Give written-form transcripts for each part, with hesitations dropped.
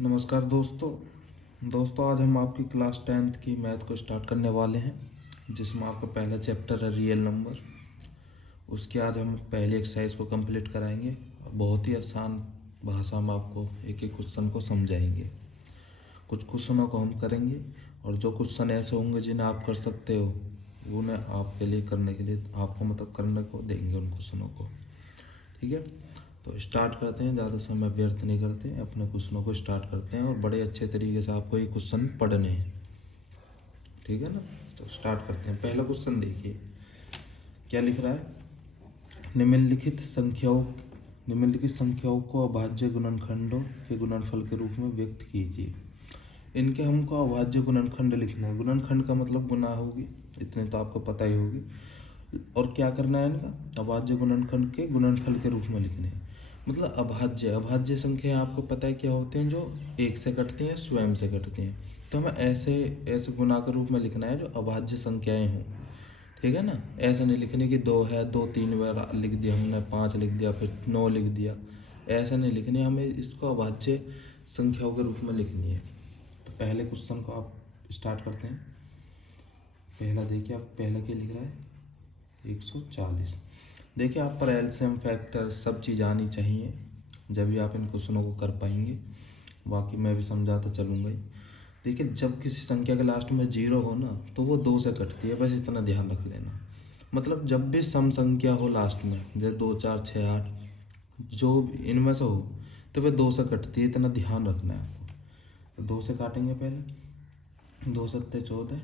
नमस्कार दोस्तों आज हम आपकी क्लास 10th की मैथ को स्टार्ट करने वाले हैं, जिसमें आपका पहला चैप्टर है रियल नंबर। उसकी आज हम पहली एक्सरसाइज को कंप्लीट कराएंगे और बहुत ही आसान भाषा में आपको एक एक क्वेश्चन को समझाएंगे। कुछ क्वेश्चनों को हम करेंगे और जो क्वेश्चन ऐसे होंगे जिन्हें आप कर सकते हो, उन्हें आपके लिए करने के लिए आपको करने को देंगे उन क्वेश्चनों को। ठीक है, तो स्टार्ट करते हैं, ज़्यादा समय व्यर्थ नहीं करते हैं, अपने क्वेश्चनों को स्टार्ट करते हैं और बड़े अच्छे तरीके से आपको ये क्वेश्चन पढ़ने हैं। ठीक है ना, तो स्टार्ट करते हैं। पहला क्वेश्चन देखिए क्या लिख रहा है। निम्नलिखित संख्याओं को अभाज्य गुणनखंडों के गुणनफल के रूप में व्यक्त कीजिए। इनके हमको अभाज्य गुणनखंड लिखना है। गुणनखंड का मतलब गुना होगी, इतने तो आपको पता ही होगी। और क्या करना है, इनका अभाज्य गुणनखंड के गुणनफल के रूप में लिखने हैं। मतलब अभाज्य संख्या आपको पता है क्या होते हैं, जो एक से कटती हैं, स्वयं से कटती हैं। तो हमें ऐसे गुना के रूप में लिखना है जो अभाज्य संख्याएं हों। ठीक है ना, ऐसा नहीं लिखने की 2 है, 2 3 बार लिख दिया हमने, 5 लिख दिया, फिर 9 लिख दिया। ऐसा नहीं लिखनी, हमें इसको अभाज्य संख्याओं के रूप में लिखनी है। तो पहले क्वेश्चन को आप स्टार्ट करते हैं। पहला देखिए, आप पहला क्या लिख रहा है, 140। देखिए, आप पर एलसीएम फैक्टर सब चीज़ आनी चाहिए, जब भी आप इन क्वेश्चनों को कर पाएंगे। बाकी मैं भी समझाता चलूँगा ही। देखिए, जब किसी संख्या के लास्ट में 0 हो ना, तो वो 2 से कटती है, बस इतना ध्यान रख लेना। मतलब जब भी सम संख्या हो लास्ट में, जैसे 2 4 6 8, जो इनमें से हो, तो वे 2 से कटती है, इतना ध्यान रखना है आपको। तो 2 से काटेंगे पहले, 2 सत्ते 14,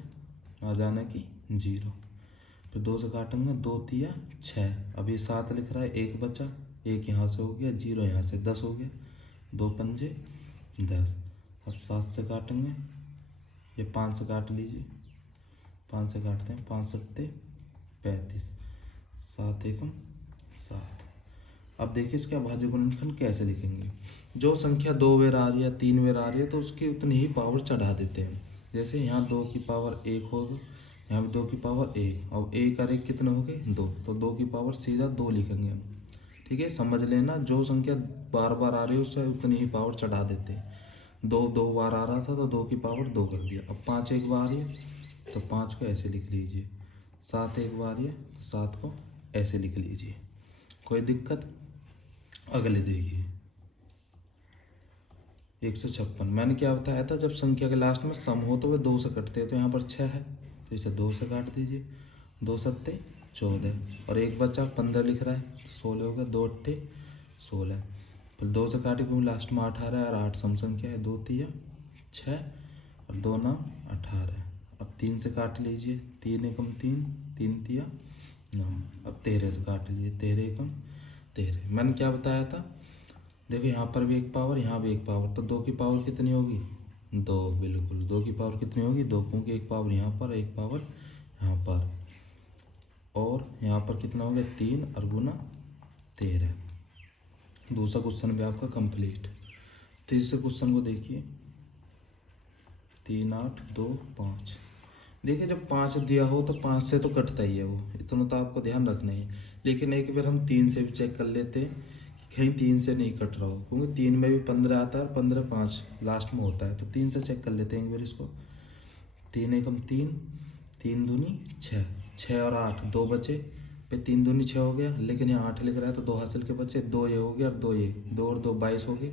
आ जाना कि 0। फिर 2 से काटेंगे, 2 तिया 6, अभी 7 लिख रहा है, 1 बचा, 1 यहाँ से हो गया, 0 यहाँ से, 10 हो गया, 2 पंजे 10। अब 7 से काटेंगे, ये 5 से काट लीजिए, 5 से काटते हैं, 5 सत्ते 35, 7 एकम 7। अब देखिए इसके अभाज्य गुणनखंड कैसे लिखेंगे। जो संख्या 2 बार आ रही है, 3 बार आ रही है, तो उसकी उतनी ही पावर चढ़ा देते हैं। जैसे यहाँ 2 की पावर 1 होगा, यहाँ भी 2 की पावर 1, अब 1 और 1 कितने हो गए, 2, तो 2 की पावर सीधा 2 लिखेंगे हम। ठीक है, समझ लेना, जो संख्या बार बार आ रही है उससे उतनी ही पावर चढ़ा देते हैं। 2 2 बार आ रहा था तो 2 की पावर 2 कर दिया। अब 5 एक बार आ रही है तो 5 को ऐसे लिख लीजिए। 7 एक बार आ रही है तो 7 को ऐसे लिख लीजिए। कोई दिक्कत। अगले देखिए 156। मैंने क्या बताया था, जब संख्या के लास्ट में सम हो तो वे 2 से कटते हैं। तो यहाँ पर 6 है, तो इसे 2 से काट दीजिए। 2 सत्ते 14 और 1 बचा, 15 लिख रहा है, तो 16 हो गया, 2 अट्ठे 16। फिर 2 से काटे क्योंकि लास्ट में 18 है और 8 सम संख्या है। 2 तिया 6 और 2 9 18। अब 3 से काट लीजिए, 3 एकम 3, 3 तिया 9। अब 13 से काट लीजिए, 13 एकम 13। मैंने क्या बताया था, देखो यहाँ पर भी एक पावर, यहाँ भी एक पावर, तो 2 की पावर कितनी होगी, 2। बिल्कुल 2 की पावर कितनी होगी, 2, क्योंकि एक पावर यहाँ पर, एक पावर यहाँ पर, और यहाँ पर कितना हो गया, 3 और गुना 13। दूसरा क्वेश्चन भी आपका कंप्लीट। तीसरे क्वेश्चन को देखिए, 3 8 2 5। देखिए, जब 5 दिया हो तो 5 से तो कटता ही है वो, इतना तो आपको ध्यान रखना है। लेकिन एक बार हम 3 से भी चेक कर लेते हैं कि कहीं 3 से नहीं कट रहा हो, क्योंकि 3 में भी 15 आता है और 15 5 लास्ट में होता है। तो 3 से चेक कर लेते हैं एक बार इसको। 3 एकम 3, 3 दूनी 6, 6 और 8 2 बचे, पे 3 दूनी 6 हो गया, लेकिन यहाँ 8 लिख रहा है तो 2 हासिल के बचे, 2 ये हो गया और 2 ये, 2 और 2 22 हो गए।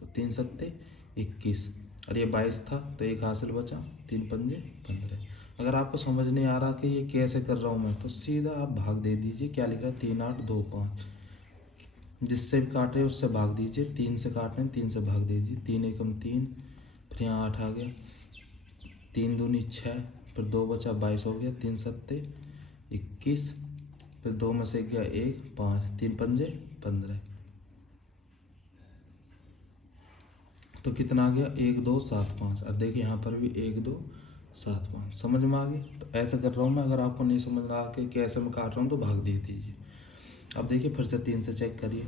तो 3 सत्ते 21 और ये 22 था तो 1 हासिल बचा, 3 पंजे 15। अगर आपको समझ नहीं आ रहा कि ये कैसे कर रहा हूँ मैं, तो सीधा आप भाग दे दीजिए। क्या लिख रहा है, 3 8 2 5, जिससे भी काट रहे हैं उससे भाग दीजिए। 3 से काट रहे हैं, 3 से भाग दीजिए। 3 एकम 3, फिर यहाँ 8 आ गया, 3 दूनी 6, फिर 2 बचा, 22 हो गया, 3 सत्ते 21, फिर 2 में से गया 1 5, 3 पंजे 15। तो कितना आ गया, 1 2 7 5। और देखिए यहाँ पर भी 1 2 7 5। समझ में आ गई। तो ऐसा कर रहा हूँ मैं, अगर आपको नहीं समझ रहा कि कैसे मैं काट रहा हूँ तो भाग दे दीजिए। अब देखिए फिर से 3 से चेक करिए,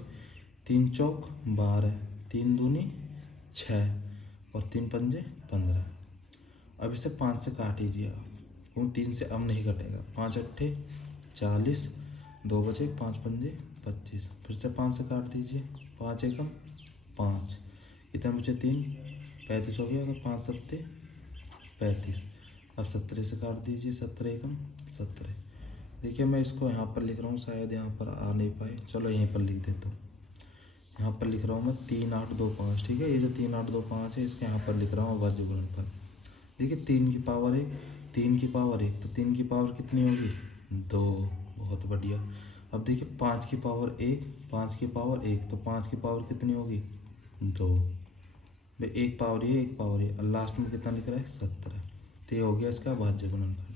3 चौक 12, 3 दूनी 6 और 3 पंजे 15। अब इसे 5 से काट लीजिए आप, क्योंकि 3 से अब नहीं कटेगा। 5 अट्ठे 40, 2 बचे, 5 पंजे 25। फिर से 5 से काट दीजिए, 5 एकम 5, कितने बचे 3, 35 हो गया, तो 5 सत्ते 35। अब 17 से काट दीजिए, 17 एकम 17। देखिए मैं इसको यहाँ पर लिख रहा हूँ, शायद यहाँ पर आ नहीं पाए, चलो यहीं पर लिख देता हूँ। यहाँ पर लिख रहा हूँ मैं 3 8 2 5, ठीक है। ये जो 3 8 2 5 है, इसके यहाँ पर लिख रहा हूँ अभाज्य गुणनफल। देखिए 3 की पावर 1, 3 की पावर 1, तो 3 की पावर कितनी होगी? 2। बहुत बढ़िया। अब देखिए 5 की पावर 1, 5 की पावर 1, तो 5 की पावर कितनी होगी? 2। भाई एक पावर ये, एक पावर ये, और लास्ट में कितना लिख रहा है? 17। तो ये हो गया इसका अभाज्य गुणनफल,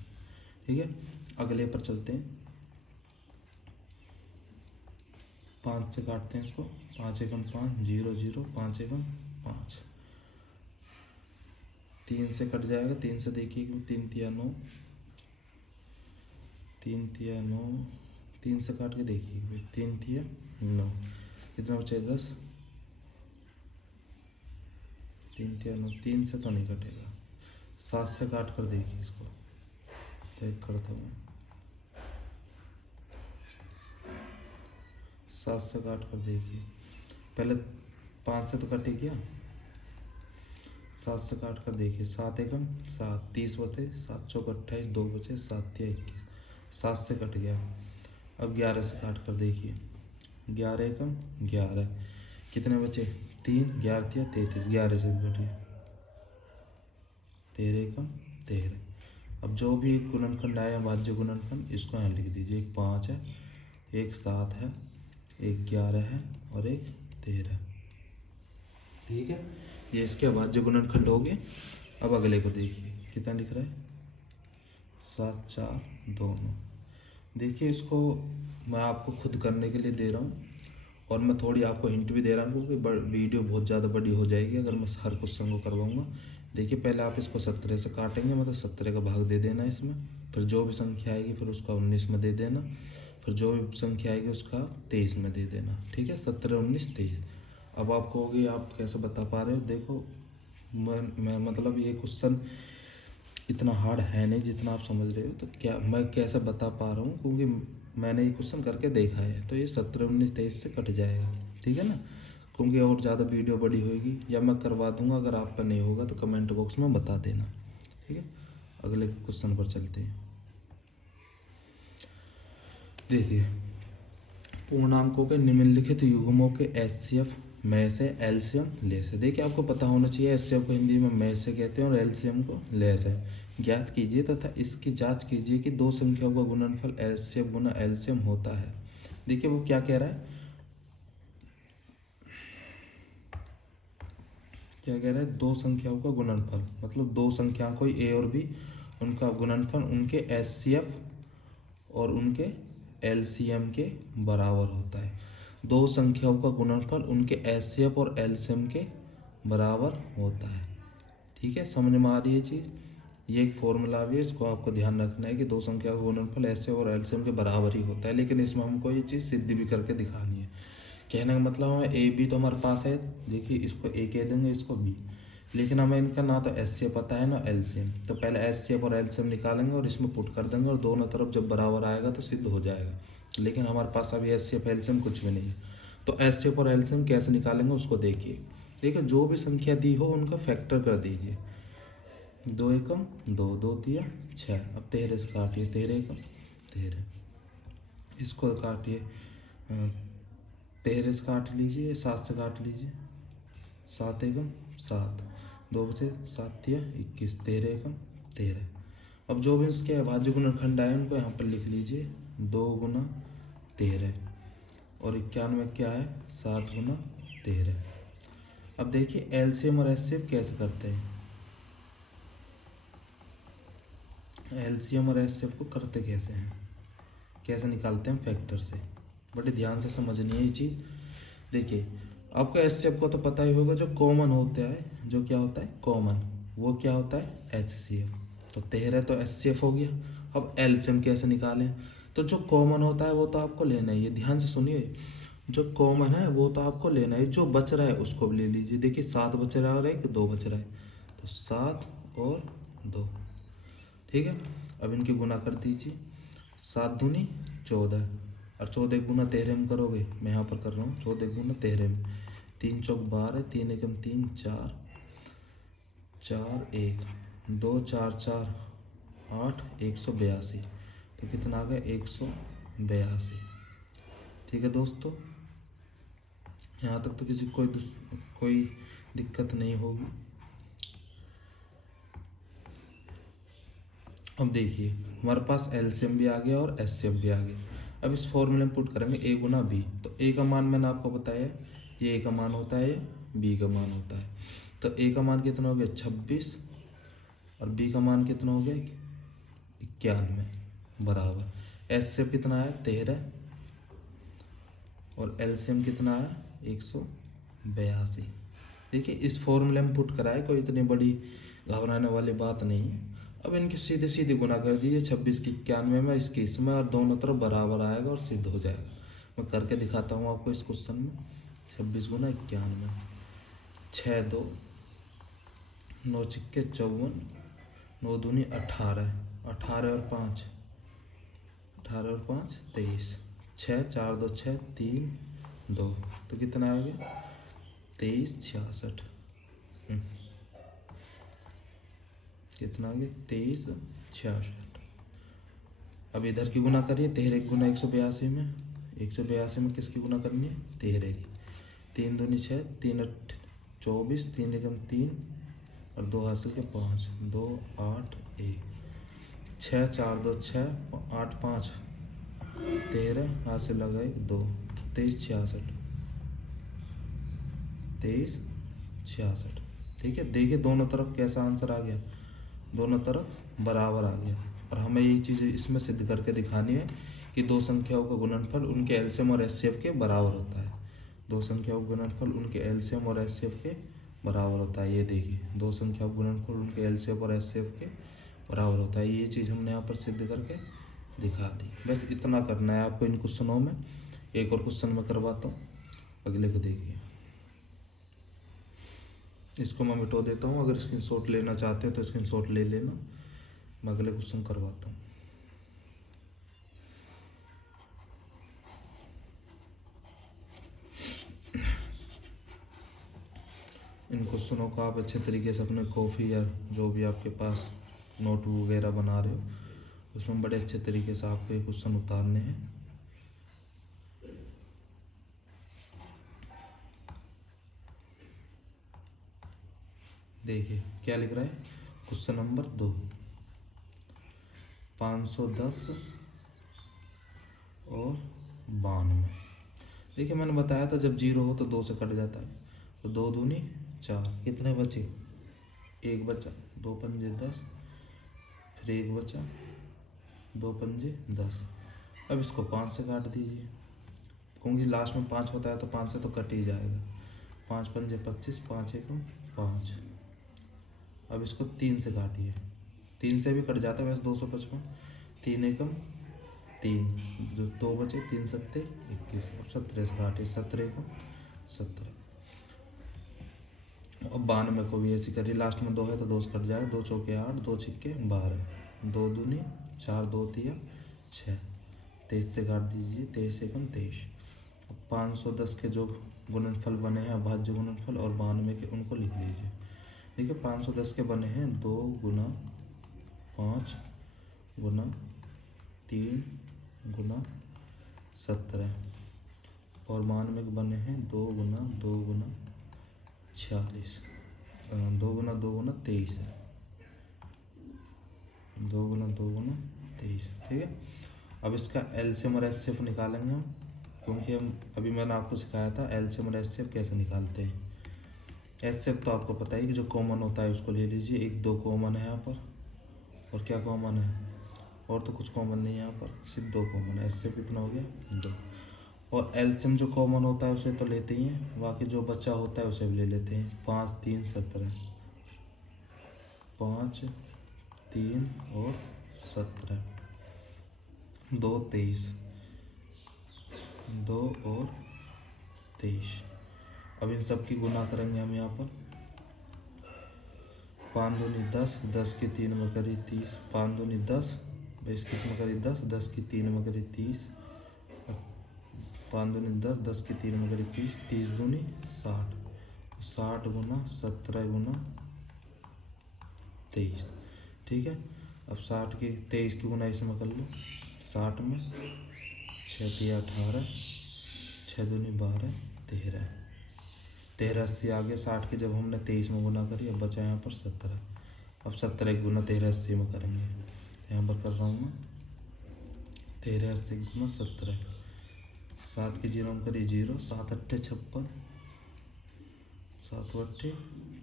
ठीक है। अगले पर चलते हैं। 5 से काटते हैं इसको, 5 एकम 5, 0 0, 5 एकम 5। 3 से कट जाएगा, 3 से देखिए 3 तिया 9, 3 तिया 9, 3 से काट के देखिए भाई, 3 तिया 9, कितना बचे? 10। 3 तिया 9, 3 से तो नहीं कटेगा। 7 से काट कर देखिए इसको, चेक करता हूँ। 7 से काट कर देखिए, पहले 5 से तो कटे क्या? 7 से काट कर देखिए, 7 एकम 7, 30 बचे, 7 चौक 28, 2 बचे, 7 तिया 21, 7 से कट गया। अब 11 से काट कर देखिए, 11 एकम 11, कितने बचे? 3, 11 तिया 33, 11 से भी कट गया, 13 एकम 13। अब जो भी गुणनखंड आया अभाज्य गुणनखंड, इसको यहाँ लिख दीजिए। एक 5 है, एक 7 है, एक 11 है और एक 13, ठीक है। ये इसके अभाज्य गुणनखंड हो गए। अब अगले को देखिए, कितना लिख रहा है? 7 4 2 9। देखिए इसको मैं आपको खुद करने के लिए दे रहा हूँ, और मैं थोड़ी आपको हिंट भी दे रहा हूँ, क्योंकि वीडियो बहुत ज़्यादा बड़ी हो जाएगी अगर मैं हर क्वेश्चन को करवाऊँगा। देखिए पहले आप इसको 17 से काटेंगे, मतलब 17 का भाग दे देना इसमें, फिर जो भी संख्या आएगी फिर उसका 19 में दे देना, फिर जो भी संख्या आएगी उसका 23 में दे देना, ठीक है। 17 19 23। अब आप कहोगे आप कैसे बता पा रहे हो? देखो मैं मतलब ये क्वेश्चन इतना हार्ड है नहीं जितना आप समझ रहे हो, तो क्या मैं कैसे बता पा रहा हूँ, क्योंकि मैंने ये क्वेश्चन करके देखा है। तो ये 17 19 23 से कट जाएगा, ठीक है ना, क्योंकि और ज़्यादा वीडियो बड़ी होगी, या मैं करवा दूंगा। अगर आप पर नहीं होगा तो कमेंट बॉक्स में बता देना, ठीक है। अगले क्वेश्चन पर चलते हैं। देखिए पूर्णांकों के निम्नलिखित युग्मों के एचसीएफ में से एलसीएम लेस है। देखिए आपको पता होना चाहिए, एचसीएफ को हिंदी में में से कहते हैं और एलसीएम को लेस है। ज्ञात कीजिए तथा इसकी जांच कीजिए कि दो संख्याओं का गुणनफल एलसीएफ गुना एलसीएम होता है। देखिए वो क्या कह रहा है, क्या कह रहा है? दो संख्याओं का गुणनफल, मतलब दो संख्याओं कोई ए और बी, उनका गुणनफल उनके एचसीएफ और उनके एलसीएम के बराबर होता है। दो संख्याओं का गुणनफल उनके एचसीएफ और एलसीएम के बराबर होता है, ठीक है। समझ में आ रही है चीज़? ये एक फॉर्मूला भी है, इसको आपको ध्यान रखना है कि दो संख्या का गुणनफल एचसीएफ और एलसीएम के बराबर ही होता है, लेकिन इसमें हमको ये चीज़ सिद्ध भी करके दिखानी है। कहने का मतलब हमें ए बी तो हमारे पास है, देखिए इसको ए कह देंगे, इसको बी, लेकिन हमें इनका ना तो एचसीएफ पता है ना एलसीएम। तो पहले एचसीएफ और एलसीएम निकालेंगे और इसमें पुट कर देंगे, और दोनों तरफ जब बराबर आएगा तो सिद्ध हो जाएगा। लेकिन हमारे पास अभी एचसीएफ एलसीएम कुछ भी नहीं है, तो एचसीएफ और एलसीएम कैसे निकालेंगे उसको देखिए। देखिए जो भी संख्या दी हो उनका फैक्टर कर दीजिए। 2 एकम 2, 2 तिया 6। अब 13 से काटिए, 13 एकम 13, इसको काटिए, 13 से काट लीजिए, 7 से काट लीजिए, 7 एकम 7, 2 बचे, 7 तिया 21, 13 एकम 13। अब जो भी इसके अभाज्य गुणनखंड आए उनको यहाँ पर लिख लीजिए, 2 गुना 13, और 91 क्या है? 7 गुना 13। अब देखिए एलसीएम और एचसीएफ कैसे करते हैं। एलसीएम और एचसीएफ को करते कैसे हैं, कैसे निकालते हैं फैक्टर से, बड़े ध्यान से समझनी है ये चीज़। देखिए आपको एचसीएफ को तो पता ही होगा, जो कॉमन होता है, जो क्या होता है कॉमन, वो क्या होता है एचसीएफ। तो 13 तो एचसीएफ हो गया। अब एलसीएम कैसे निकालें? तो जो कॉमन होता है वो तो आपको लेना ही है, ध्यान से सुनिए, जो कॉमन है वो तो आपको लेना है, जो बच रहा है उसको भी ले लीजिए। देखिए 7 बच रहा है, 2 बच रहा है, तो 7 और 2, ठीक है। अब इनकी गुना कर दीजिए, 7 दूनी 14, और 14 गुना 13 में करोगे, मैं यहाँ पर कर रहा हूँ 14 गुना 13 में, 3 चौक 12, 3 एकम 3 4, 4 1 2 4 4 8 182। तो कितना आ गया 182। ठीक है दोस्तों, यहाँ तक तो किसी कोई दिक्कत नहीं होगी। अब देखिए हमारे पास एलसीएम भी आ गया और एचसीएफ भी आ गया। अब इस फॉर्मूले में पुट करेंगे a गुना बी। तो a का मान मैंने आपको बताया ये a का मान होता है, b का मान होता है। तो a का मान कितना हो गया 26 और b का मान कितना हो गया 91 बराबर एचसीएफ कितना है 13 और एलसीएम कितना है 182। देखिए इस फॉर्मूले में पुट करा है, कोई इतनी बड़ी घबराने वाली बात नहीं है। अब इनके सीधे सीधे गुना कर दीजिए 26 की 91 में, इसके इसमें, और दोनों तरफ बराबर आएगा और सिद्ध हो जाएगा। मैं करके दिखाता हूँ आपको इस क्वेश्चन में। 26 गुना 91, 6 2 9 छिक्के 54, 9 दूनी 18, 18 और 5 23, 6 4 2 6 3 2। तो कितना आ गया 23 66। कितना आ गया 23 66। अब इधर की गुना करिए 13 गुना 182 में, 182 में किसकी गुना करनी है 13 की। 3 दूनी 6 3 24, 3 एकम 3 और 2 हासिल के 5, 2 8 1, 6 4 2 6 8 5 13 हासिल लगा 1 2, 23 66, 23 66। ठीक है, देखिए दोनों तरफ कैसा आंसर आ गया, दोनों तरफ बराबर आ गया। और हमें ये चीज़ इसमें सिद्ध करके दिखानी है कि दो संख्याओं का गुणनफल उनके एलसीएम और एचसीएफ के बराबर होता है। दो संख्याओं का गुणनफल उनके एलसीएम और एचसीएफ के बराबर होता है। ये देखिए दो संख्याओं का गुणनफल उनके एलसीएम और एचसीएफ के बराबर होता है। ये चीज़ हमने यहाँ पर सिद्ध करके दिखा दी। बस इतना करना है आपको इन क्वेश्चनों में। एक और क्वेश्चन में करवाता हूँ, अगले को देखिए। इसको मैं मिटो देता हूँ, अगर स्क्रीनशॉट लेना चाहते हैं तो स्क्रीनशॉट ले लेना। मैं अगले क्वेश्चन करवाता हूँ। इन क्वेश्चनों का आप अच्छे तरीके से अपने कॉफ़ी या जो भी आपके पास नोट वगैरह बना रहे हो उसमें बड़े अच्छे तरीके से आपको ये क्वेश्चन उतारने हैं। देखिए क्या लिख रहा है क्वेश्चन नंबर 2, 510 और 92। देखिए मैंने बताया था जब 0 हो तो 2 से कट जाता है। तो 2 दूनी 4, कितने बचे 1 बचा, 2 पंजे 10, फिर 1 बचा, 2 पंजे 10। अब इसको 5 से काट दीजिए, क्योंकि लास्ट में 5 होता है तो 5 से तो कट ही जाएगा। 5 पंजे 25, 5 एकम 5। अब इसको 3 से काटिए, 3 से भी कट जाता है वैसे 255। 3 एकम 3, जो 2 बचे, 3 सत्ते 21। अब 17 से काटिए, 17 एकम 17। अब 92 को भी ऐसी करिए, लास्ट में 2 है तो 2 से कट जाएगा, 2 चौके 8, 2 छिक्के 12, 2 दूनी 4, 2 तिया 6। 23 से काट दीजिए, 23 एकम 23। अब 510 के जो गुणनफल बने हैं अभाज्य गुणनफल और 92 के, उनको लिख लीजिए। देखिए 510 के बने हैं 2 गुना 5 गुना 3 गुना 17 और 92 के बने हैं 2 गुना 2 गुना 46, 2 गुना 2 गुना 23 है, 2 गुना 2 गुना 23। ठीक है, अब इसका एलसीएम और एचसीएफ निकालेंगे हम, क्योंकि हम अभी मैंने आपको सिखाया था एलसीएम और एचसीएफ कैसे निकालते हैं। एचसीएफ तो आपको पता है कि जो कॉमन होता है उसको ले लीजिए। 1 2 कॉमन है यहाँ पर, और क्या कॉमन है, और तो कुछ कॉमन नहीं है यहाँ पर, सिर्फ 2 कॉमन है। एचसीएफ कितना हो गया 2। और एलसीएम जो कॉमन होता है उसे तो लेते ही हैं, बाकी जो बचा होता है उसे भी ले लेते हैं। 5 3 17, 5 3 और 17, 2 23, 2 और 23। अब इन सब की गुना करेंगे हम यहाँ पर। 5 दूनी 10, 10 की 3 में करी 30, 5 दूनी 10, 20 किस में करी 10, 10 की 3 में करी 30, 5 दूनी 10, 10 की 3 में करी 30, 30 दूनी 60, 60 गुना 17 गुना 23। ठीक है, अब 60 की 23 की गुना इसमें कर लो। 60 में 6 तिया 18, 6 दूनी 12, 13। 13 80 आ गया। 60 की जब हमने 23 में गुना करी, अब बचा यहाँ पर 17। अब 17 की गुना 13 80 में करेंगे। यहाँ पर कर रहा हूँ मैं 13 80 गुना 17। 7 की जीरो में करिए 0, 7 अट्ठे 56, 7 अट्ठे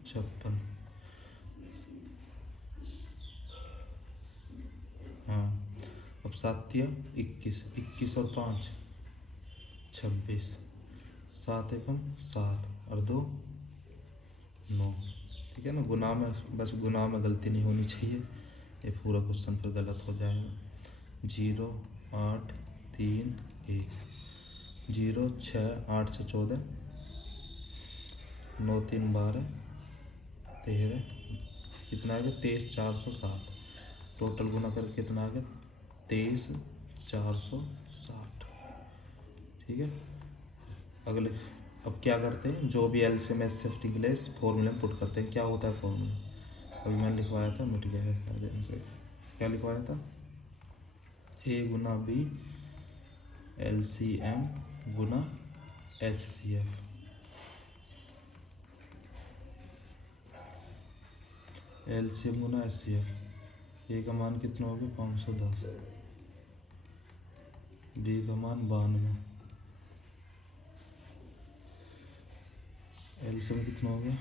56। हाँ, अब 7 तिया 21, 21 और 5 26, 7 एकम 7 और 2 9। ठीक है ना, गुना में बस गुना में गलती नहीं होनी चाहिए, ये पूरा क्वेश्चन फिर गलत हो जाएगा। 0 8 3 1, 0 6 8 से 14, 9 3 12 13, कितना आ गया 23 460। टोटल गुना करके कितना आ गया 23 460। ठीक है, अगले अब क्या करते हैं, जो भी एलसीएम एचसीएफ के लिए इस फॉर्मूले में पुट करते हैं। क्या होता है फॉर्मूला, अभी मैंने लिखवाया था, मिट गया है ध्यान से। क्या लिखवाया था, ए गुना बी एलसीएम गुना एचसीएफ। एलसीएम गुना एचसीएफ। ए का मान कितना हो गया 510, बी का मान 92, एलसीएम कितना हो गया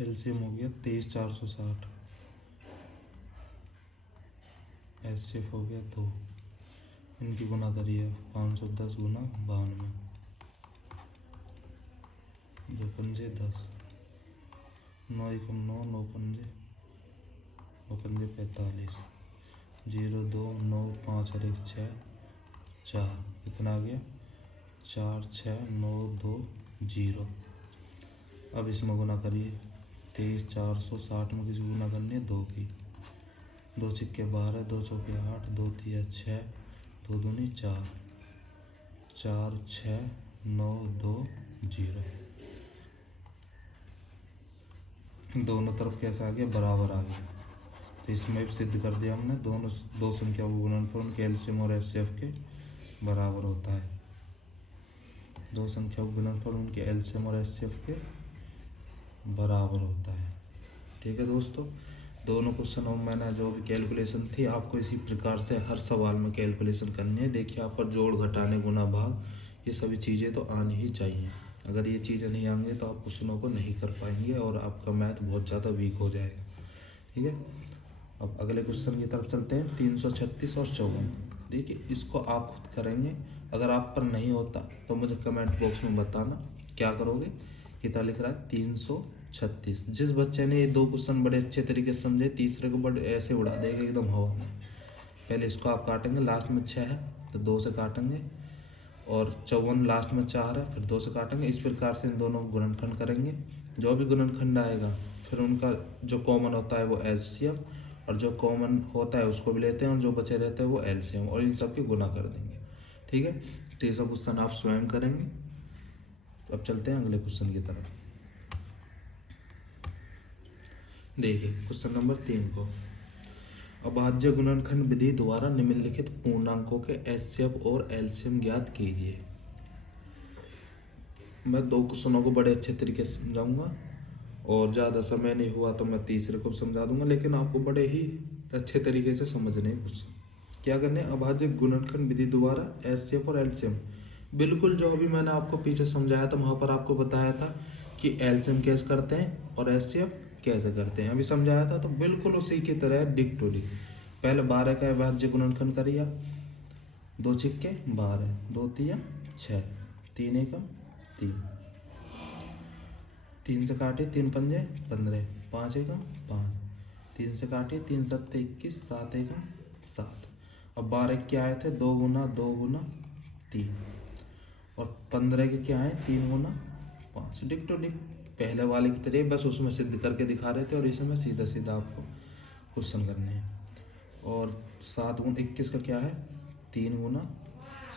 एलसीएम हो गया 23 460, एचसीएफ हो गया 2। इनकी गुना करिए 510 गुना 92, 2 पंजे 10, 9 एकम 9, 9 पंजे 45, 0 2 9 5 और 1 6 4, कितना आ गया 4 6 9 2 0। अब इसमें गुना करिए 23 460 में किसी गुना करनी है 2 की, 2 छिक्के 12, 2 चौके 8, 2 तिया 6, 2 दूनी 4, 4 6 9 2 0। दोनों तरफ कैसा आ गया बराबर आ गया। तो इसमें भी सिद्ध कर दिया हमने, दोनों दो संख्याओं को गुणनफल उनके एलसीएम और एचसीएफ के बराबर होता है। दो संख्याओं का गुणनफल उनके एलसीएम और एचसीएफ के बराबर होता है। ठीक है दोस्तों, दोनों क्वेश्चनों में मैंने जो भी कैलकुलेशन थी आपको इसी प्रकार से हर सवाल में कैलकुलेशन करनी है। देखिए आप पर जोड़ घटाने गुना भाग ये सभी चीज़ें तो आनी ही चाहिए। अगर ये चीज़ें नहीं आएंगी तो आप क्वेश्चनों को नहीं कर पाएंगे और आपका मैथ बहुत ज़्यादा वीक हो जाएगा। ठीक है, अब अगले क्वेश्चन की तरफ चलते हैं। 336 और 54। देखिए इसको आप खुद करेंगे, अगर आप पर नहीं होता तो मुझे कमेंट बॉक्स में बताना क्या करोगे। कितना लिख रहा है 336। जिस बच्चे ने ये दो क्वेश्चन बड़े अच्छे तरीके से समझे, तीसरे को बड़े ऐसे उड़ा देगा एकदम हवा में। पहले इसको आप काटेंगे, लास्ट में 6 है तो 2 से काटेंगे, और 54 लास्ट में 4 है फिर 2 से काटेंगे। इस प्रकार से इन दोनों को गुणनखंड करेंगे। जो भी गुणनखंड आएगा फिर उनका जो कॉमन होता है वो एलसीएम, और जो कॉमन होता है उसको भी लेते हैं, और जो बचे रहते हैं वो एलसीएम, और इन सब की गुना कर देंगे। ठीक है, तो ये सब क्वेश्चन आप स्वयं करेंगे। अब चलते हैं अगले क्वेश्चन की तरफ। देखिए क्वेश्चन नंबर 3 को, अभाज्य गुणनखंड विधि द्वारा निम्नलिखित पूर्णांकों के एचसीएफ और एलसीएम ज्ञात कीजिए। मैं दो क्वेश्चनों को बड़े अच्छे तरीके से समझाऊंगा, और ज़्यादा समय नहीं हुआ तो मैं तीसरे को समझा दूंगा, लेकिन आपको बड़े ही अच्छे तरीके से समझने हैं क्वेश्चन। क्या करने, अभाज्य गुणनखंड विधि द्वारा एचसीएफ और एलसीएम। बिल्कुल जो अभी मैंने आपको पीछे समझाया था वहाँ पर आपको बताया था कि एलसीएम कैसे करते हैं और एचसीएफ कैसे करते हैं, अभी समझाया था। तो बिल्कुल उसी की तरह डिक टू डिक। पहले 12 का अभाज्य गुणनखंड करिए, 2 छिक्के 12, 2 तिया 6, 3 एकम 3, 3 से काटे 3 पंजे 15, 5 एकम 5, 3 से काटे 3 सत्ते 21, 7 एकम 7। अब 12 क्या आए थे 2 गुना 2 गुना 3, और 15 के क्या आए 3 गुना 5। डिक टू डिक पहले वाले की तरह, बस उसमें सिद्ध करके दिखा रहे थे और इसमें सीधा सीधा आपको क्वेश्चन करने हैं। और 7 गुना 21 का क्या है 3 गुना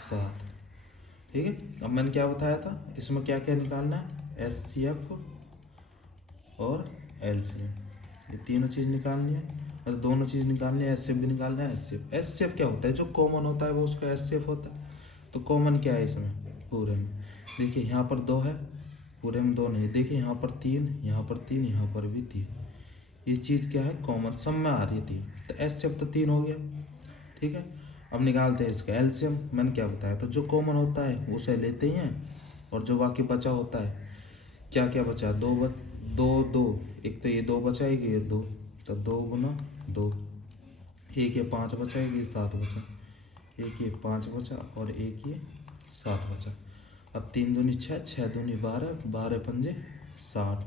7, ठीक है। अब मैंने क्या बताया था, इसमें क्या क्या निकालना है, HCF और LCM, ये तीनों चीज़ निकालनी है, और दोनों चीज़ निकालनी है, HCF भी निकालना है। HCF क्या होता है, जो कॉमन होता है वो उसका HCF होता है। तो कॉमन क्या है इसमें पूरे में, देखिए यहाँ पर 2 है, पूरे में 2 नहीं, देखिए यहाँ पर 3, यहाँ पर 3, यहाँ पर भी 3, ये चीज़ क्या है कॉमन, सब में आ रही है 3, तो HCF तो 3 हो गया। ठीक है। अब निकालते हैं इसका LCM। मैंने क्या बताया, तो जो कॉमन होता है उसे लेते ही हैं, और जो बाकी बचा होता है, क्या क्या बचा, दो दो, एक तो ये 2 बचा, एक ये 2, तो 2 गुना 2, एक ये 5 बचा, एक ये 7 बचा, एक ये 5 बचा, और एक ये 7 बचा। अब 3 दूनी 6, 6 दूनी 12, 12 पंजे 60,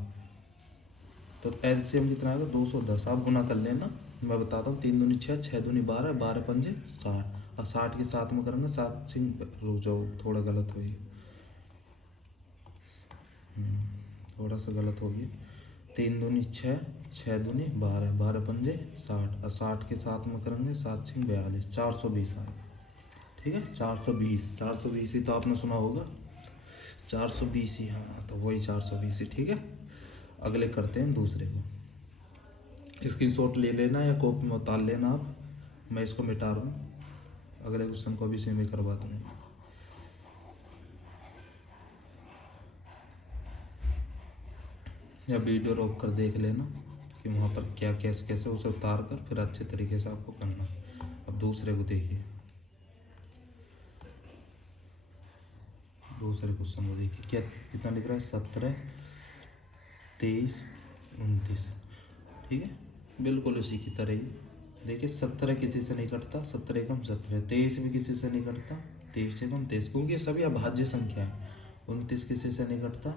तो LCM कितना आएगा 210। आप गुना कर लेना, मैं बताता हूँ, 3 दूनी 6, 6 दूनी 12, 12 पंजे 60, और 60 के 7 में करेंगे 7 सिंह, रुक जाओ थोड़ा गलत हो गया, थोड़ा सा गलत हो गया, 3 दूनी 6, 6 दूनी 12, 12 पंजे 60, और 60 के 7 में करेंगे 7 सिंह 42, 420 आएगा। ठीक है, 420 ही तो आपने सुना होगा, 420 ही, हाँ तो वही 420 ही। ठीक है। अगले करते हैं दूसरे को, स्क्रीनशॉट ले लेना या कॉपी में उतार लेना आप, मैं इसको मिटा रहा हूँ, अगले क्वेश्चन को भी इसी में करवा दूँगा। या वीडियो रोक कर देख लेना कि वहाँ पर क्या कैसे कैसे उसे उतार कर फिर अच्छे तरीके से आपको करना। अब दूसरे को देखिए, दूसरे क्वेश्चन को देखिए, क्या कितना लिख रहा है, 17, 23, 29। ठीक है, बिल्कुल उसी की तरह ही देखिए, 17 किसी से नहीं कटता, 17 एकम 17, 23 भी किसी से नहीं कटता, 23 एकम 23, क्योंकि ये सभी अभाज्य संख्या है। 29 किसी से नहीं कटता,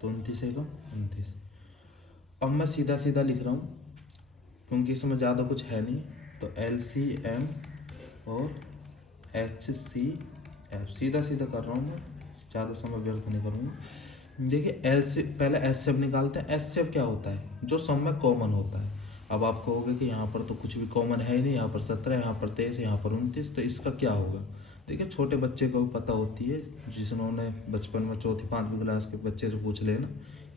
तो 29 एकम 29। अब मैं सीधा सीधा लिख रहा हूँ क्योंकि इसमें ज़्यादा कुछ है नहीं, तो LCM और HCF सीधा सीधा कर रहा हूँ मैं, ज़्यादा समय व्यर्थ नहीं करूँगा। देखिए पहले HCF निकालते हैं। HCF क्या होता है, जो सब में कॉमन होता है। अब आप कहोगे कि यहाँ पर तो कुछ भी कॉमन है ही नहीं, यहाँ पर 17, यहाँ पर 23, यहाँ पर 29, तो इसका क्या होगा। देखिए छोटे बच्चे को भी पता होती है, जिन्होंने बचपन में 4वीं 5वीं क्लास के बच्चे से पूछ लेना,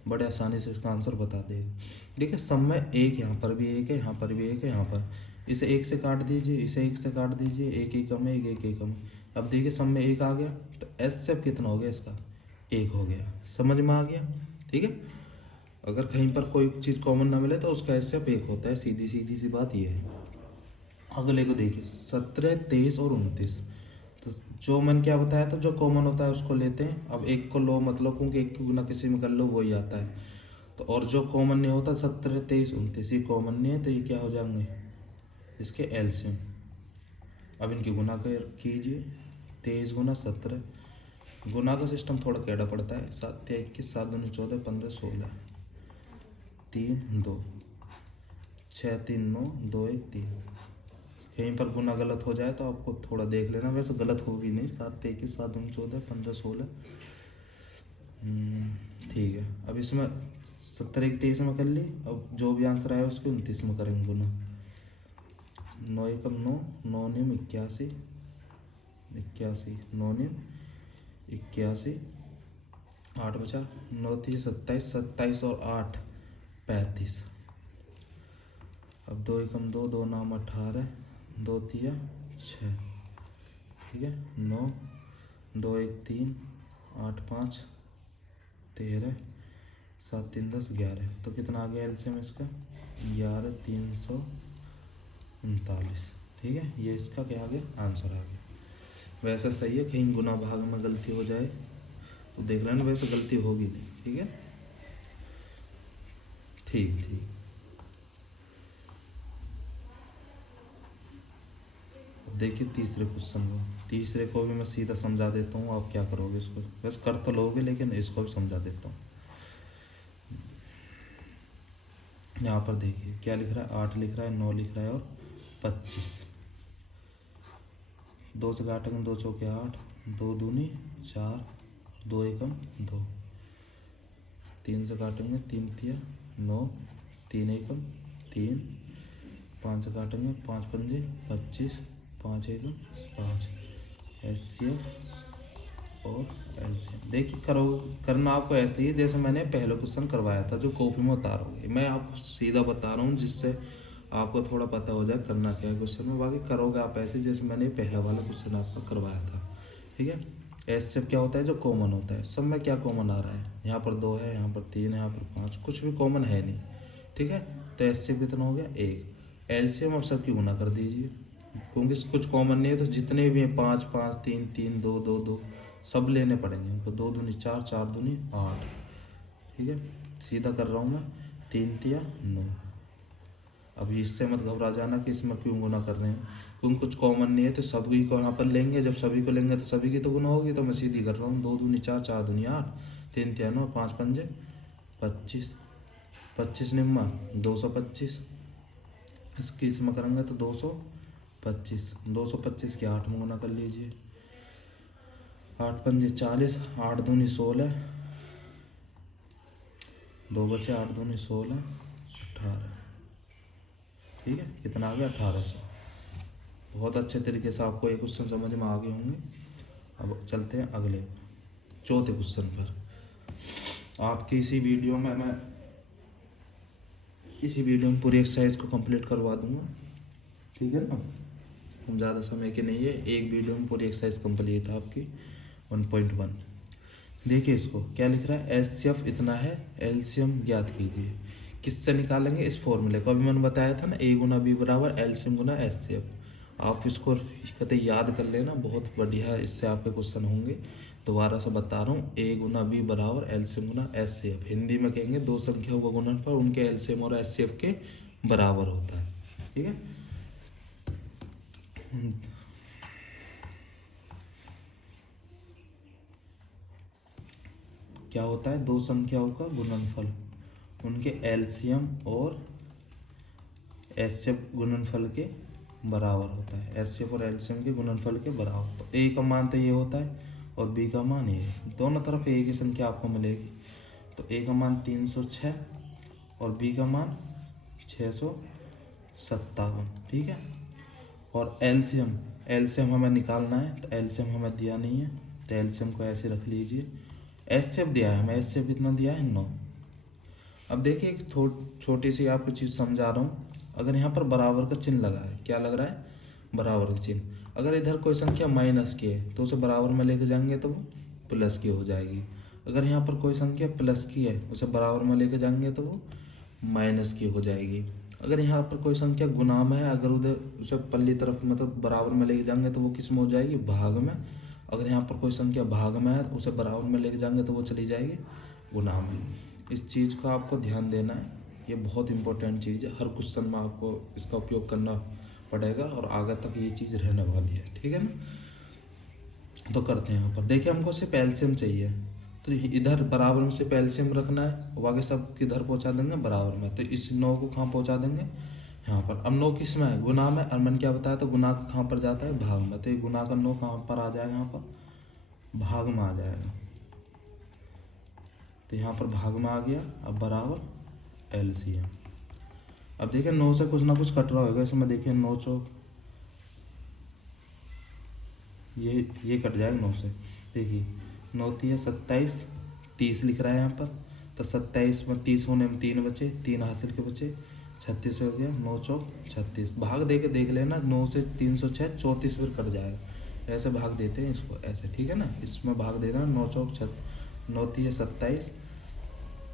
बड़े आसानी से इसका आंसर बता देगा। देखिए सब में एक, यहाँ पर भी एक है, यहाँ पर भी एक है, यहाँ पर, इसे 1 से काट दीजिए, इसे 1 से काट दीजिए, एक ही कम है, एक कम है। अब देखिए सब में 1 आ गया, तो HCF कितना हो गया इसका, 1 हो गया। समझ में आ गया। ठीक है, अगर कहीं पर कोई चीज़ कॉमन ना मिले तो उसका HCF 1 होता है, सीधी सीधी सी बात ये है। अगले को देखिए, 17, 23 और 29, तो जो मैंने क्या बताया था, जो कॉमन होता है उसको लेते हैं। अब एक को लो, मतलब क्योंकि एक को ना किसी में कर लो वही आता है, तो और जो कॉमन नहीं होता, 17, 23, 29 ये कॉमन नहीं है, तो ये क्या हो जाएंगे इसके LCM। अब इनकी गुना कर कीजिए, 23 गुना 17, गुना का सिस्टम थोड़ा टेढ़ा पड़ता है, 7 या 21, 7 दूनी 14, 15, 16, 3 2, 6 3 9, 2 1 3। कहीं पर गुना गलत हो जाए तो आपको थोड़ा देख लेना, वैसे गलत होगी नहीं, 7 21, 7 दूनी 14, 15 16। ठीक है, अब इसमें 17 23 में कर ली, अब जो भी आंसर आया उसके 29 में करेंगे गुना। 9 एकम 9, 9 निम 81, 81, 9 निम 81, 8 बचा, 9 3 27, 27 और 8 35। अब 2 एकम 2, 2 नाम 18, 2 तिया 6। ठीक है, 9, 2 1 3, 8 5 13, 7 3 10 11, तो कितना आ गया LCM इसका, 11 339। ठीक है, ये इसका क्या आ गया, आंसर आ गया। वैसे सही है, कहीं गुना भाग में गलती हो जाए तो देख लेना, वैसे गलती होगी नहीं। ठीक है, ठीक ठीक। देखिए तीसरे क्वेश्चन को, तीसरे को भी मैं सीधा समझा देता हूँ, आप क्या करोगे इसको, बस कर तो लोगे लेकिन इसको भी समझा देता हूँ। यहाँ पर देखिए क्या लिख रहा है, 8 लिख रहा है, 9 लिख रहा है और 25। 2 से काटेंगे, 2 चौके 8, 2 दूनी 4, 2 एकम 2। 3 से काटेंगे, 3 तिया 9, 3 एकम 3। 5 से काटेंगे, 5 पंजे 25, 5 एकम 5। HCF और एलसीएम। देखिए करो, करना आपको ऐसे ही है जैसे मैंने पहले क्वेश्चन करवाया था जो कॉपी में उतारोगे। मैं आपको सीधा बता रहा हूँ जिससे आपको थोड़ा पता हो जाए करना क्या है क्वेश्चन में। बाकी करोगे आप ऐसे जैसे मैंने पहला वाला क्वेश्चन आपका करवाया था। ठीक है। एलसीएम क्या होता है, जो कॉमन होता है। सब में क्या कॉमन आ रहा है, यहाँ पर 2 है, यहाँ पर 3 है, यहाँ पर 5, कुछ भी कॉमन है नहीं। ठीक है। तो एलसीएम कितना हो गया, 1। एलसीएम आप सबकी गुना कर दीजिए, क्योंकि कुछ कॉमन नहीं है तो जितने भी हैं 5 5, 3 3, 2 2 2 सब लेने पड़ेंगे हमको। 2 दूनी 4, 4 दूनी 8। ठीक है। सीधा कर रहा हूँ मैं, 3 तिया 9। अब इससे मत घबरा जाना कि इसमें क्यों गुना कर रहे हैं, क्योंकि कुछ कॉमन नहीं है तो सभी को यहाँ पर लेंगे। जब सभी को लेंगे तो सभी की तो गुना होगी। तो मैं सीधी कर रहा हूँ, 2 दूनी 4, 4 दूनी 8, 3 तिया 9, 5 पंजे 25, 25 निम्मा 225। इसकी इसमें करेंगे तो 225, 225 की 8 में गुना कर लीजिए। 8 पंजे 40, 8 दूनी 16, 2 बचे, 8 दूनी 16, 18। ठीक है। कितना आ गया, 1800। बहुत अच्छे तरीके से आपको ये क्वेश्चन समझ में आ गए होंगे। अब चलते हैं अगले चौथे क्वेश्चन पर। आपकी इसी वीडियो में पूरी एक्सरसाइज को कंप्लीट करवा दूंगा। ठीक है ना, हम ज़्यादा समय के नहीं है, एक वीडियो में पूरी एक्सरसाइज कंप्लीट है आपकी 1.1। देखिए इसको क्या लिख रहा है, एचसीएफ इतना है, एलसीएम ज्ञात कीजिए। किससे निकालेंगे, इस फॉर्मूले को। अभी मैंने बताया था ना, ए गुना बी बराबर एलसीएम गुना एचसीएफ। आप इसको कहते याद कर लेना, बहुत बढ़िया इससे आपके क्वेश्चन होंगे। दोबारा से बता रहा हूँ, ए गुना बी बराबर एलसीएम गुना एचसीएफ। हिंदी में कहेंगे दो संख्याओं का गुणनफल उनके एलसीएम और एचसीएफ के बराबर होता है। ठीक है। क्या होता है, दो संख्याओं का गुणनफल उनके एलसीएम और एचसीएफ गुणनफल के बराबर होता है। एचसीएफ और एलसीएम के गुणनफल के बराबर। तो ए का मान तो ये होता है और बी का मान ये, दोनों तरफ ए की संख्या आपको मिलेगी। तो ए का मान 306 और बी का मान 657। ठीक है। और एलसीएम हमें निकालना है, तो एलसीएम हमें दिया नहीं है, तो एलसीएम को ऐसे रख लीजिए। एचसीएफ दिया है हमें, एचसीएफ कितना दिया है, 9। अब देखिए एक छोटी सी आपको चीज़ समझा रहा हूँ। अगर यहाँ पर बराबर का चिन्ह लगा है, क्या लग रहा है, बराबर का चिन्ह। अगर इधर कोई संख्या माइनस की है तो उसे बराबर में लेके जाएंगे तो वो प्लस की हो जाएगी। अगर यहाँ पर कोई संख्या प्लस की है उसे बराबर में लेके जाएंगे तो वो माइनस की हो जाएगी। अगर यहाँ पर कोई संख्या गुना में है, अगर उधर उसे पल्ली तरफ मतलब बराबर में लेके जाएंगे तो वो किस में हो जाएगी, भाग में। अगर यहाँ पर कोई संख्या भाग में है तो उसे बराबर में लेके जाएंगे तो वो चली जाएगी गुना में। इस चीज़ का आपको ध्यान देना है, ये बहुत इंपॉर्टेंट चीज़ है। हर क्वेश्चन में आपको इसका उपयोग करना पड़ेगा और आगे तक ये चीज़ रहने वाली है। ठीक है ना। तो करते हैं यहाँ पर, देखिए हमको सिर्फ एलसीएम चाहिए, तो इधर बराबर में सिर्फ एलसीएम रखना है, बाकी सब किधर पहुँचा देंगे, बराबर में। तो इस 9 को कहाँ पहुँचा देंगे, यहाँ पर। अब 9 किस में है, गुना में। और मैंने क्या बताया, तो गुना का कहाँ पर जाता है, भाग में। तो ये गुना का 9 कहाँ पर आ जाएगा, यहाँ पर भाग में आ जाएगा। तो यहाँ पर भाग में आ गया। अब बराबर एलसीएम। अब देखिए 9 से कुछ ना कुछ कट रहा होगा इसमें। देखिए 9 चौक ये कट जाएगा 9 से। देखिए 9 तिया 27, 30 लिख रहा है यहाँ पर। तो 27 में 30 होने में 3 बचे, 3 हासिल के बचे, 36 हो गया। 9 चौक 36। भाग दे के देख लेना, 9 से 306 34 फिर कट जाएगा। ऐसे भाग देते हैं इसको, ऐसे। ठीक है ना। इसमें भाग देना, 9 चौक 9 तिया 27,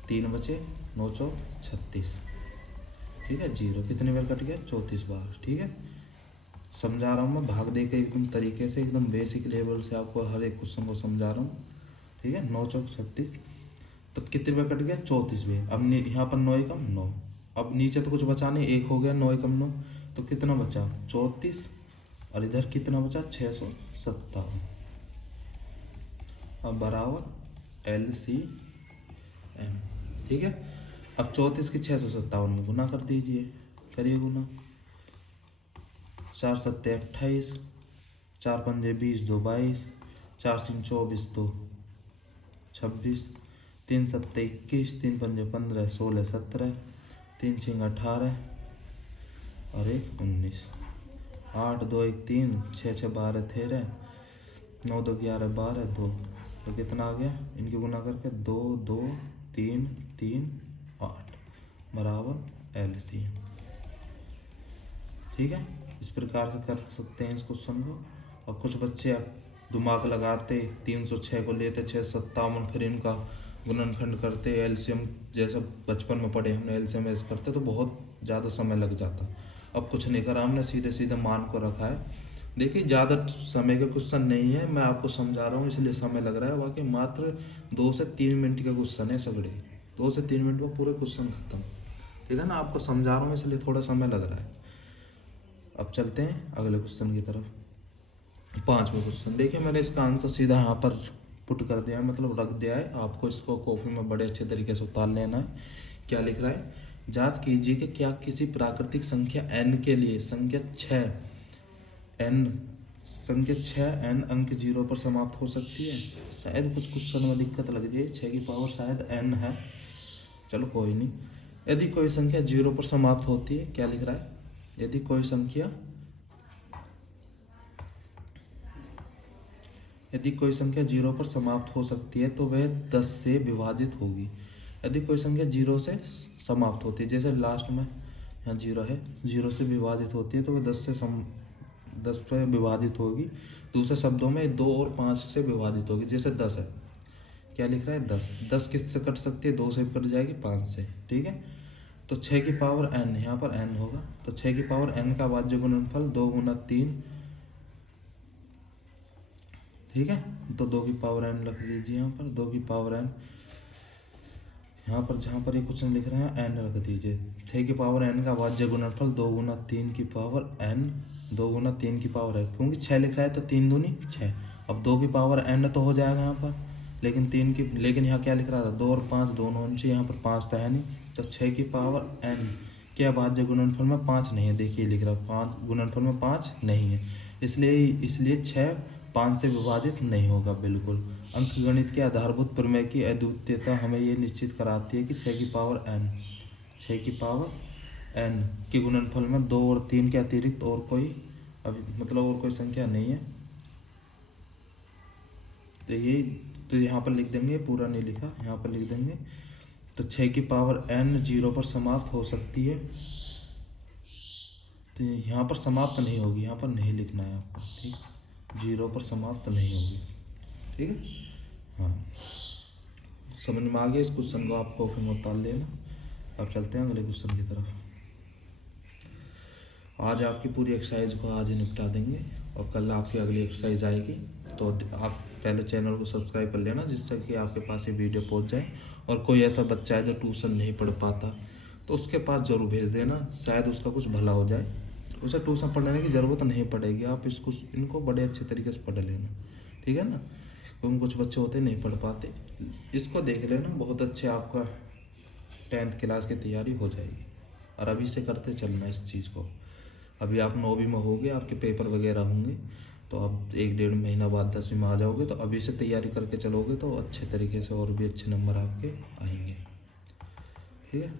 3 बचे, 9 चौक 36। ठीक है। 0 कितनी बार कट गया, 34 बार। ठीक है। समझा रहा हूँ मैं, भाग दे के एकदम तरीके से, एकदम बेसिक लेवल से आपको हर एक क्वेश्चन को समझा रहा हूँ। ठीक है। 9 चौक 36, तो कितनी बार कट गया, 34 बार। अब यहाँ पर 9 एकम 9। अब नीचे तो कुछ बचा नहीं, 1 हो गया, 9 एकम 9। तो कितना बचा, 34। और इधर कितना बचा, 657। अब बराबर एलसीएम। ठीक है। अब 34 की 657 में गुना कर दीजिए, करिए गुना। 4 सत्ते 28, 4 पंजे 20, 2 22, 4 सिंह 24, 2 26, 3 सत्ते 21, 3 पंजे 15, 16 17, 3 सिंह 18 और 1 19, 8 2 1 3, 6 6 12 13, 9 2 11 12 2, तो कितना आ गया, इनके गुना करके 2 2 3 3 8 बराबर LCM। ठीक है, इस प्रकार से कर सकते हैं इस क्वेश्चन को। और कुछ बच्चे दिमाग लगाते 306 को लेते 657, फिर इनका गुणनखंड करते LCM, जैसे बचपन में पढ़े हमने LCM ऐसे करते तो बहुत ज़्यादा समय लग जाता। अब कुछ नहीं करा हमने, सीधे सीधे मान को रखा है। देखिए ज़्यादा समय का क्वेश्चन नहीं है, मैं आपको समझा रहा हूँ इसलिए समय लग रहा है, बाकी मात्र 2 से 3 मिनट का क्वेश्चन है सगड़े, 2 से 3 मिनट में पूरे क्वेश्चन खत्म। ठीक है ना, आपको समझा रहा हूँ इसलिए थोड़ा समय लग रहा है। अब चलते हैं अगले क्वेश्चन की तरफ। 5वां क्वेश्चन देखिए, मैंने इसका आंसर सीधा यहाँ पर पुट कर दिया है, मतलब रख दिया है। आपको इसको कॉपी में बड़े अच्छे तरीके से उतार लेना है। क्या लिख रहा है, जांच कीजिए कि क्या किसी प्राकृतिक संख्या n के लिए संख्या 6 n अंक 0 पर समाप्त हो सकती है। शायद कुछ क्वेश्चन में दिक्कत लग जाए, 6 की पावर शायद n है, चलो कोई नहीं। यदि कोई संख्या 0 पर समाप्त होती है, क्या लिख रहा है, यदि कोई संख्या 0 पर समाप्त हो सकती है तो वह 10 से विभाजित होगी। यदि कोई संख्या 0 से समाप्त होती है, जैसे लास्ट में यहाँ 0 है, 0 से विभाजित होती है तो वह 10 पे विभाजित होगी। दूसरे शब्दों में 2 और 5 से विभाजित होगी। जैसे 10 है, क्या लिख रहा है, 10 किससे कट सकती है, 2 से भी कट जाएगी, 5 से। ठीक है, तो 6 की पावर n, यहाँ पर n होगा, तो 6 की पावर n का वाज्य गुणनफल 2 गुना 3। ठीक है, तो 2 की पावर n रख दीजिए यहाँ पर, 2 की पावर n, यहाँ पर जहाँ पर ये क्वेश्चन लिख रहे हैं n रख दीजिए। 6 की पावर n का वाज्य गुणनफल 2 गुना 3 की पावर n, 2 गुना 3 की पावर है, क्योंकि 6 लिख रहा है तो 3 दूनी 6। अब 2 की पावर n तो हो जाएगा यहाँ पर, लेकिन यहाँ क्या लिख रहा था, 2 और 5 दोनों होनी चाहिए, यहाँ पर 5 तो है नहीं, तो 6 की पावर n क्या भाज्य गुणनफल में 5 नहीं है। देखिए लिख रहा है 5 गुणनफल में 5 नहीं है, इसलिए 6 5 से विभाजित नहीं होगा बिल्कुल। अंकगणित के आधारभूत प्रमेय की अद्वितीयता हमें ये निश्चित कराती है कि 6 की पावर n के गुणनफल में 2 और 3 के अतिरिक्त और कोई और कोई संख्या नहीं है। तो यहाँ पर लिख देंगे, पूरा नहीं लिखा, यहाँ पर लिख देंगे। तो 6 की पावर n 0 पर समाप्त हो सकती है, तो यहाँ पर समाप्त नहीं होगी, यहाँ पर नहीं लिखना है आपको। ठीक, 0 पर समाप्त नहीं होगी। ठीक है, हाँ समझ में आ गया। इस क्वेश्चन को आप कॉपी में उतार लेना। अब चलते हैं अगले क्वेश्चन की तरफ। आज आपकी पूरी एक्सरसाइज को आज ही निपटा देंगे और कल आपकी अगली एक्सरसाइज आएगी। तो आप पहले चैनल को सब्सक्राइब कर लेना, जिससे कि आपके पास ये वीडियो पहुंच जाए। और कोई ऐसा बच्चा है जो ट्यूशन नहीं पढ़ पाता तो उसके पास ज़रूर भेज देना, शायद उसका कुछ भला हो जाए। उसे ट्यूशन पढ़ने की ज़रूरत नहीं पड़ेगी, आप इनको बड़े अच्छे तरीके से पढ़ लेना। ठीक है ना, क्योंकि कुछ बच्चे होते नहीं पढ़ पाते। इसको देख लेना, बहुत अच्छे आपका 10th क्लास की तैयारी हो जाएगी। और अभी से करते चलना इस चीज़ को। अभी आप 9वीं में होगे, आपके पेपर वगैरह होंगे, तो आप 1-1.5 महीना बाद 10वीं में आ जाओगे। तो अभी से तैयारी करके चलोगे तो अच्छे तरीके से और भी अच्छे नंबर आपके आएंगे। ठीक है,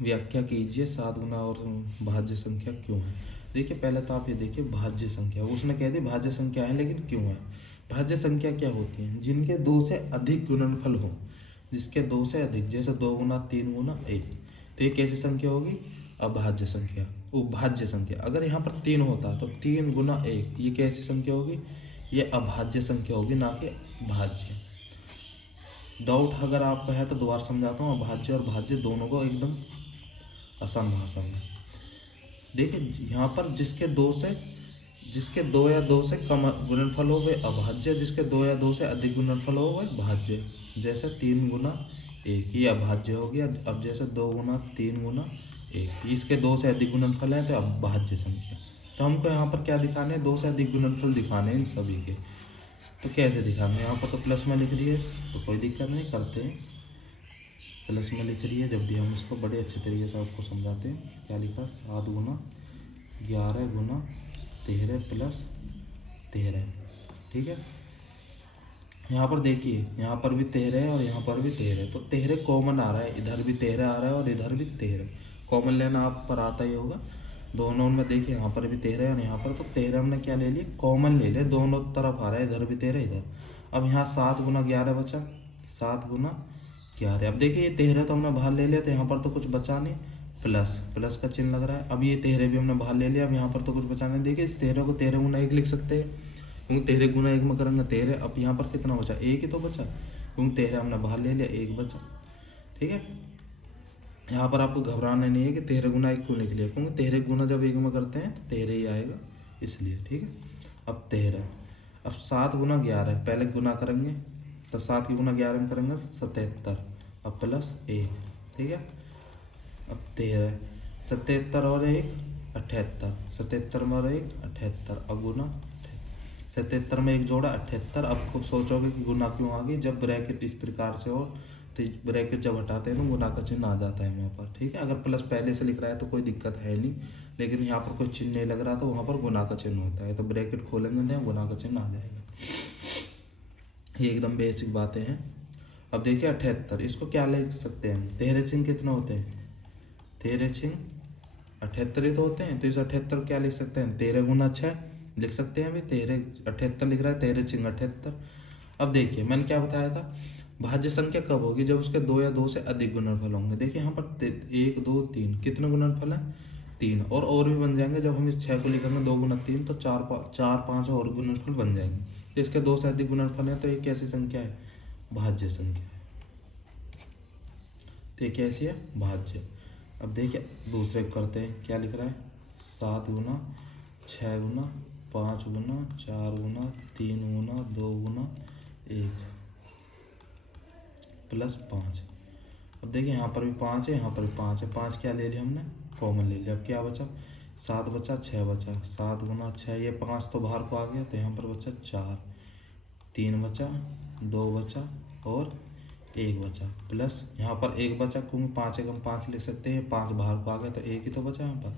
व्याख्या कीजिए 7 गुना और भाज्य संख्या क्यों है। देखिए पहले तो आप ये देखिए भाज्य संख्या, उसने कह दी भाज्य संख्या है, लेकिन क्यों है। भाज्य संख्या क्या होती है, जिनके 2 से अधिक गुणनफल हो, जिसके 2 से अधिक, जैसे 2 गुना 3 गुना 1, तो ये कैसी संख्या होगी, अभाज्य संख्या। भाज्य संख्या अगर यहाँ पर 3 होता तो 3 गुना 1, ये कैसी संख्या होगी, ये अभाज्य संख्या होगी, ना कि भाज्य। डाउट अगर आपका है तो दोबारा समझाता हूँ, अभाज्य और भाज्य दोनों को एकदम आसान भाषा में। देखिए यहाँ पर जिसके 2 या 2 से कम गुणनफल हो वह अभाज्य, जिसके 2 या 2 से अधिक गुणनफल हो वह भाज्य। जैसे 3 गुना 1 ये अभाज्य हो गया। अब जैसे 2 गुना 3 गुना 1, इसके 2 से अधिक गुणनफल है तो अभाज्य संख्या। तो हमको यहाँ पर क्या दिखाने हैं, 2 से अधिक गुणनफल दिखाने हैं इन सभी के। तो कैसे दिखाने, यहाँ पर तो प्लस में लिख रही है तो कोई दिक्कत नहीं, करते हैं प्लस में लिख रही है। जब भी हम इसको बड़े अच्छे तरीके से आपको समझाते हैं। क्या लिखा, 7 गुना 11 गुना 13 प्लस 13। ठीक है, यहाँ पर देखिए, यहाँ पर भी 13 है और यहाँ पर भी 13 है, तो 13 कॉमन आ रहा है, इधर भी 13 आ रहा है और इधर भी 13 कॉमन लेना आप पर आता ही होगा। दोनों में देखिए यहाँ पर भी 13 है और यहाँ पर, तो 13 हमने क्या ले लिया, कॉमन ले लिया, दोनों तरफ आ रहा है, इधर भी 13 इधर। अब यहाँ 7 गुना 11 बचा, 7 गुना 11। अब देखिए ये 13 तो हमने बाहर ले लिया, तो यहाँ पर तो कुछ बचा नहीं, प्लस प्लस का चिन्ह लग रहा है। अब ये 13 भी हमने बाहर ले लिया, अब यहाँ पर तो कुछ बचा नहीं। देखिए इस 13 को 13 गुना 1 लिख सकते हैं, क्योंकि 13 गुना 1 में करेंगे 13। अब यहाँ पर कितना बचा, 1 ही तो बचा, क्योंकि 13 हमने बाहर ले लिया, 1 बचा। ठीक है, यहाँ पर आपको घबराना नहीं है कि 13 गुना 1 क्यों लिख लिया, क्योंकि 13 गुना जब 1 में करते हैं तो 13 ही आएगा, इसलिए। ठीक है, अब 13, अब 7 गुना 11, पहले गुना करेंगे तो 7 की गुना 11 में करेंगे 77, अब प्लस 1। ठीक है, अब 13, 77 और 1 78, 77 में और 1 78, अब गुना 77 में 1 जोड़ा 78। अब खूब सोचोगे कि गुना क्यों आ गई, जब ब्रैकेट इस प्रकार से हो तो ब्रैकेट जब हटाते हैं तो गुना का चिन्ह आ जाता है वहाँ पर। ठीक है, अगर प्लस पहले से लिख रहा है तो कोई दिक्कत है नहीं, लेकिन यहाँ पर कोई चिन्ह नहीं लग रहा तो वहाँ पर गुना का चिन्ह होता है, तो ब्रैकेट खोलेंगे तो गुना का चिन्ह आ जाएगा। ये एकदम बेसिक बातें हैं। अब देखिए 78, इसको क्या लिख सकते हैं, 13 चिन्ह कितने होते हैं, 13 चिन्ह 78 ही तो होते हैं, तो इस 78 क्या लिख सकते हैं, 13 गुना 6 लिख सकते हैं। अभी 13 78 लिख रहा है, 13 चिन्ह 78। अब देखिए मैंने क्या बताया था, भाज्य संख्या कब होगी, जब उसके 2 या 2 से अधिक गुणनफल होंगे। देखिए यहाँ पर 1 2 3 कितने गुणनफल है, 3, और भी बन जाएंगे। जब हम इस 6 को लिखेंगे 2 गुना 3 तो 4 5 और गुणनफल बन जाएंगे। तो इसके 2 से अधिक गुणनफल है, तो ये कैसी संख्या है, भाज्य संख्या है। तो ये कैसी है, भाज्य। अब देखिए दूसरे करते हैं, क्या लिख रहा है, 7 गुना 6 गुना 5 गुना 4 गुना 3 गुना 2 गुना 1 प्लस 5। अब देखिए यहाँ पर भी 5 है, यहाँ पर भी 5 है, 5 क्या ले लिया हमने, कॉमन ले लिया। अब क्या बचा, 7 बचा 6 बचा, 7 गुना 6, ये 5 तो बाहर को आ गया, तो यहाँ पर बचा 4, 3 बचा, 2 बचा और 1 बचा, प्लस यहाँ पर 1 बचा, क्योंकि 5 एकम 5 लिख सकते हैं, 5 बाहर को आ गया तो 1 ही तो बचा यहाँ पर।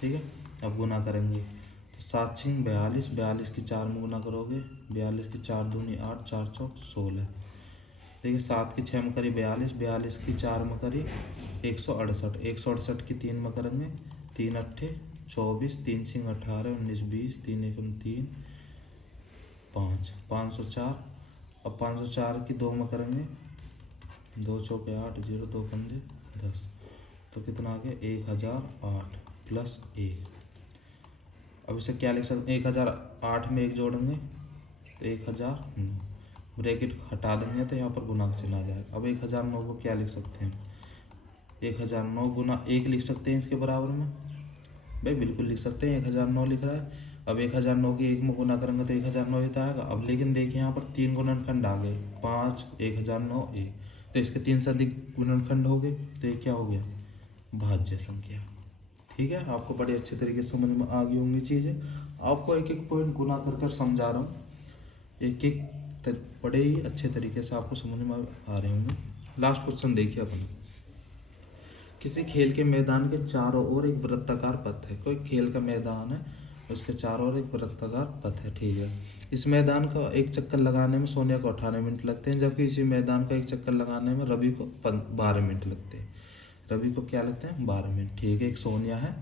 ठीक है, अब गुना करेंगे तो 7 6 42, 42 की 4 में गुना करोगे, 42 की 4 दूनी 8, 4 चौक 16। देखिए 7 की 6 में करी 42, 42 की 4 में करी 168, 168 की 3 में करेंगे 3 अट्ठे 24, 3 6 18, 19 20, 3 1 3 5, 504। अब 504 की 2 में करेंगे 2 चौके 8, 0 2 पंजे 10, तो कितना आ गया 1008 प्लस 1। अब इसे क्या लिख सकते, 1008 में 1 जोड़ेंगे तो 1009, ब्रैकेट हटा देंगे तो यहाँ पर गुना का चिन्ह आ जाएगा। अब 1009 को क्या लिख सकते हैं, 1009 गुना 1 लिख सकते हैं इसके बराबर में, भाई बिल्कुल लिख सकते हैं, 1009 लिख रहा है। अब 1009 की 1 में गुना करेंगे तो 1009 ही तो आएगा। अब लेकिन देखिए यहाँ पर 3 गुणनखंड आ गए, 5 1009 1, तो इसके 3 से अधिक गुणनखंड हो गए, तो ये क्या हो गया, भाज्य संख्या। ठीक है, आपको बड़े अच्छे तरीके से समझ में आ गई होंगी चीज़ें। आपको एक एक पॉइंट गुना कर कर समझा रहा हूँ, एक एक बड़े ही अच्छे तरीके से आपको समझ में आ रहे होंगे। लास्ट क्वेश्चन देखिए अपन, किसी खेल के मैदान के चारों ओर एक वृत्ताकार पथ है। कोई खेल का मैदान है, उसके चारों ओर एक वृत्ताकार पथ है। ठीक है, इस मैदान का एक चक्कर लगाने में सोनिया को 18 मिनट लगते हैं, जबकि इसी मैदान का एक चक्कर लगाने में रवि को 12 मिनट लगते हैं। रवि को क्या लगते हैं, 12 मिनट। ठीक है, एक सोनिया है,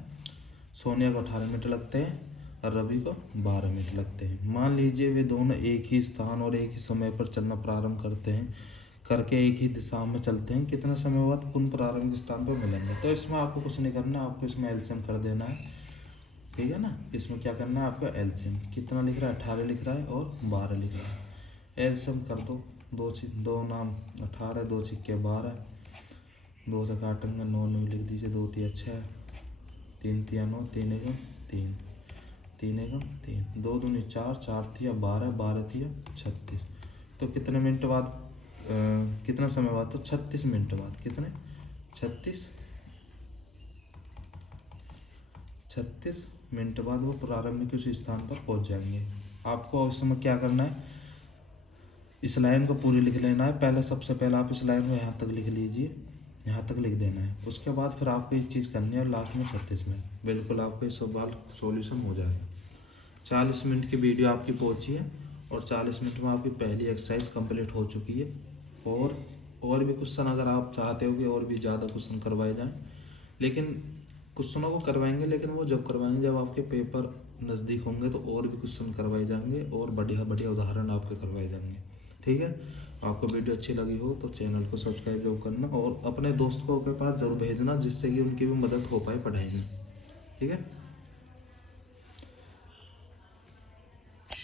सोनिया को 18 मिनट लगते हैं और रवि को 12 मिनट लगते हैं। मान लीजिए वे दोनों एक ही स्थान और एक ही समय पर चलना प्रारंभ करके एक ही दिशा में चलते हैं, कितना समय बाद पुनः प्रारंभिक स्थान पर मिलेंगे। तो इसमें आपको कुछ नहीं करना, आपको इसमें एलसीएम कर देना है। ठीक है ना, इसमें क्या करना है आपको, एलसीएम कितना लिख रहा है, 18 लिख रहा है और 12 लिख रहा है। एलसीएम कर दो, 2 नाम 18, 2 छिक्के 12, 2 से काटेंगे 9 9 लिख दीजिए, 2 तिया 6, 3 तिया 9, 3 1 3, 3 1 3, 2 दूनी 4, 4 तिया 12, 12 तिया 36। तो कितने मिनट बाद, कितना समय बाद, तो 36 मिनट बाद, कितने 36 मिनट बाद वो प्रारंभिक उस स्थान पर पहुंच जाएंगे। आपको उस समय क्या करना है, इस लाइन को पूरी लिख लेना है। पहले सबसे पहले आप इस लाइन को यहाँ तक लिख लीजिए, यहाँ तक लिख देना है। उसके बाद फिर आपको ये चीज़ करनी है और लास्ट में 36 मिनट, बिल्कुल आपको इस सवाल सॉल्यूशन हो जाएगा। 40 मिनट की वीडियो आपकी पहुंची है और 40 मिनट में आपकी पहली एक्सरसाइज कंप्लीट हो चुकी है। और भी क्वेश्चन अगर आप चाहते हो कि और भी ज़्यादा क्वेश्चन करवाए जाएं, लेकिन क्वेश्चनों को करवाएंगे, लेकिन वो जब करवाएंगे जब आपके पेपर नज़दीक होंगे, तो और भी क्वेश्चन करवाए जाएंगे और बढ़िया बढ़िया उदाहरण आपके करवाए जाएंगे। ठीक है, आपको वीडियो अच्छी लगी हो तो चैनल को सब्सक्राइब जरूर करना और अपने दोस्तों के पास जरूर भेजना, जिससे कि उनकी भी मदद हो पाए पढ़ाई में। ठीक है।